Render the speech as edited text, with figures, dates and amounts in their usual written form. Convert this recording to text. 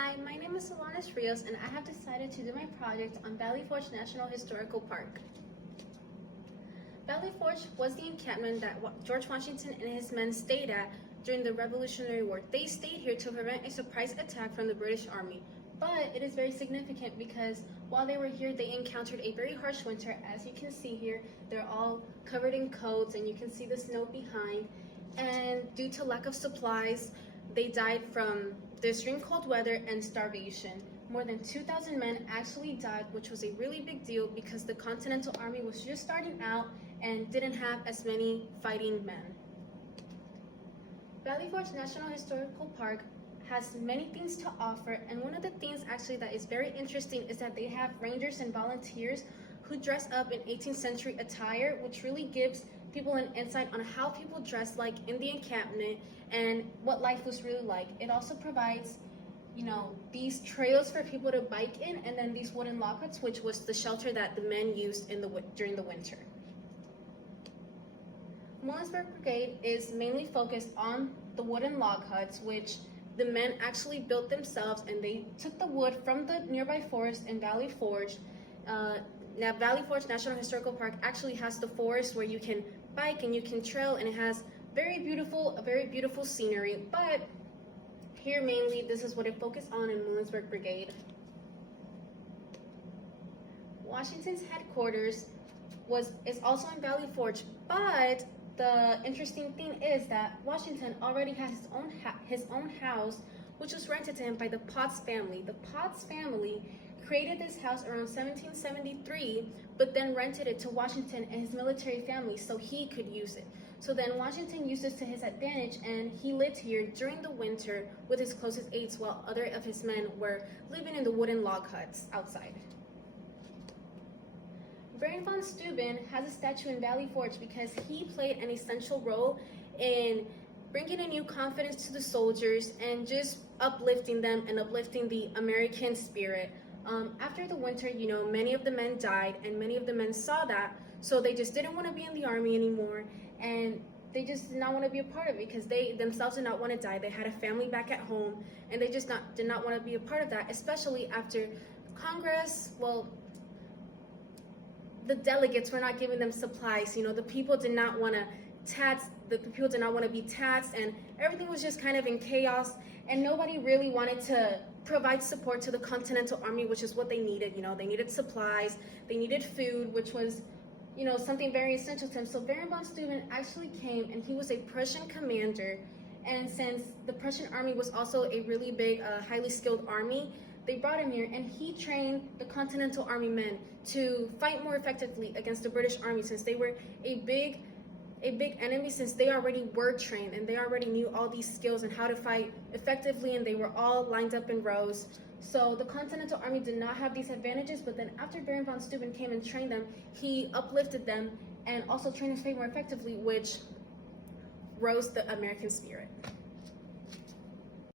Hi, my name is Alanis Rios, and I have decided to do my project on Valley Forge National Historical Park. Valley Forge was the encampment that George Washington and his men stayed at during the Revolutionary War. They stayed here to prevent a surprise attack from the British Army. But it is very significant because while they were here, they encountered a very harsh winter. As you can see here, they're all covered in coats, and you can see the snow behind. And due to lack of supplies, they died from the extreme cold weather and starvation. More than 2,000 men actually died, which was a really big deal because the Continental Army was just starting out and didn't have as many fighting men. Valley Forge National Historical Park has many things to offer, and one of the things actually that is very interesting is that they have rangers and volunteers who dress up in 18th century attire, which really gives people an insight on how people dressed like in the encampment and what life was really like. It also provides, these trails for people to bike in, and then these wooden log huts, which was the shelter that the men used during the winter. Mullensburg Brigade is mainly focused on the wooden log huts, which the men actually built themselves, and they took the wood from the nearby forest in Valley Forge. Now, Valley Forge National Historical Park actually has the forest where you can bike and you can trail, and it has a very beautiful scenery. But here mainly, this is what it focused on in Mullensburg Brigade. Washington's headquarters is also in Valley Forge, but the interesting thing is that Washington already has his own house, which was rented to him by the Potts family. The Potts family created this house around 1773, but then rented it to Washington and his military family so he could use it. So then Washington used this to his advantage, and he lived here during the winter with his closest aides, while other of his men were living in the wooden log huts outside. Baron von Steuben has a statue in Valley Forge because he played an essential role in bringing a new confidence to the soldiers and just uplifting them and uplifting the American spirit. After the winter, many of the men died, and many of the men saw that, so they just didn't want to be in the army anymore, and they just did not want to be a part of it because they themselves did not want to die. They had a family back at home, and they just did not want to be a part of that, especially after Congress, the delegates were not giving them supplies. The people did not want to be taxed, and everything was just kind of in chaos, and nobody really wanted to provide support to the Continental Army, which is what they needed. They needed supplies, they needed food, which was something very essential to them. So Baron von Steuben actually came, and he was a Prussian commander, and since the Prussian army was also a really big, highly skilled army, they brought him here, and he trained the Continental Army men to fight more effectively against the British Army, since they were a big enemy, since they already were trained and they already knew all these skills and how to fight effectively, and they were all lined up in rows. So the Continental Army did not have these advantages, but then after Baron von Steuben came and trained them, he uplifted them and also trained them to fight more effectively, which rose the American spirit.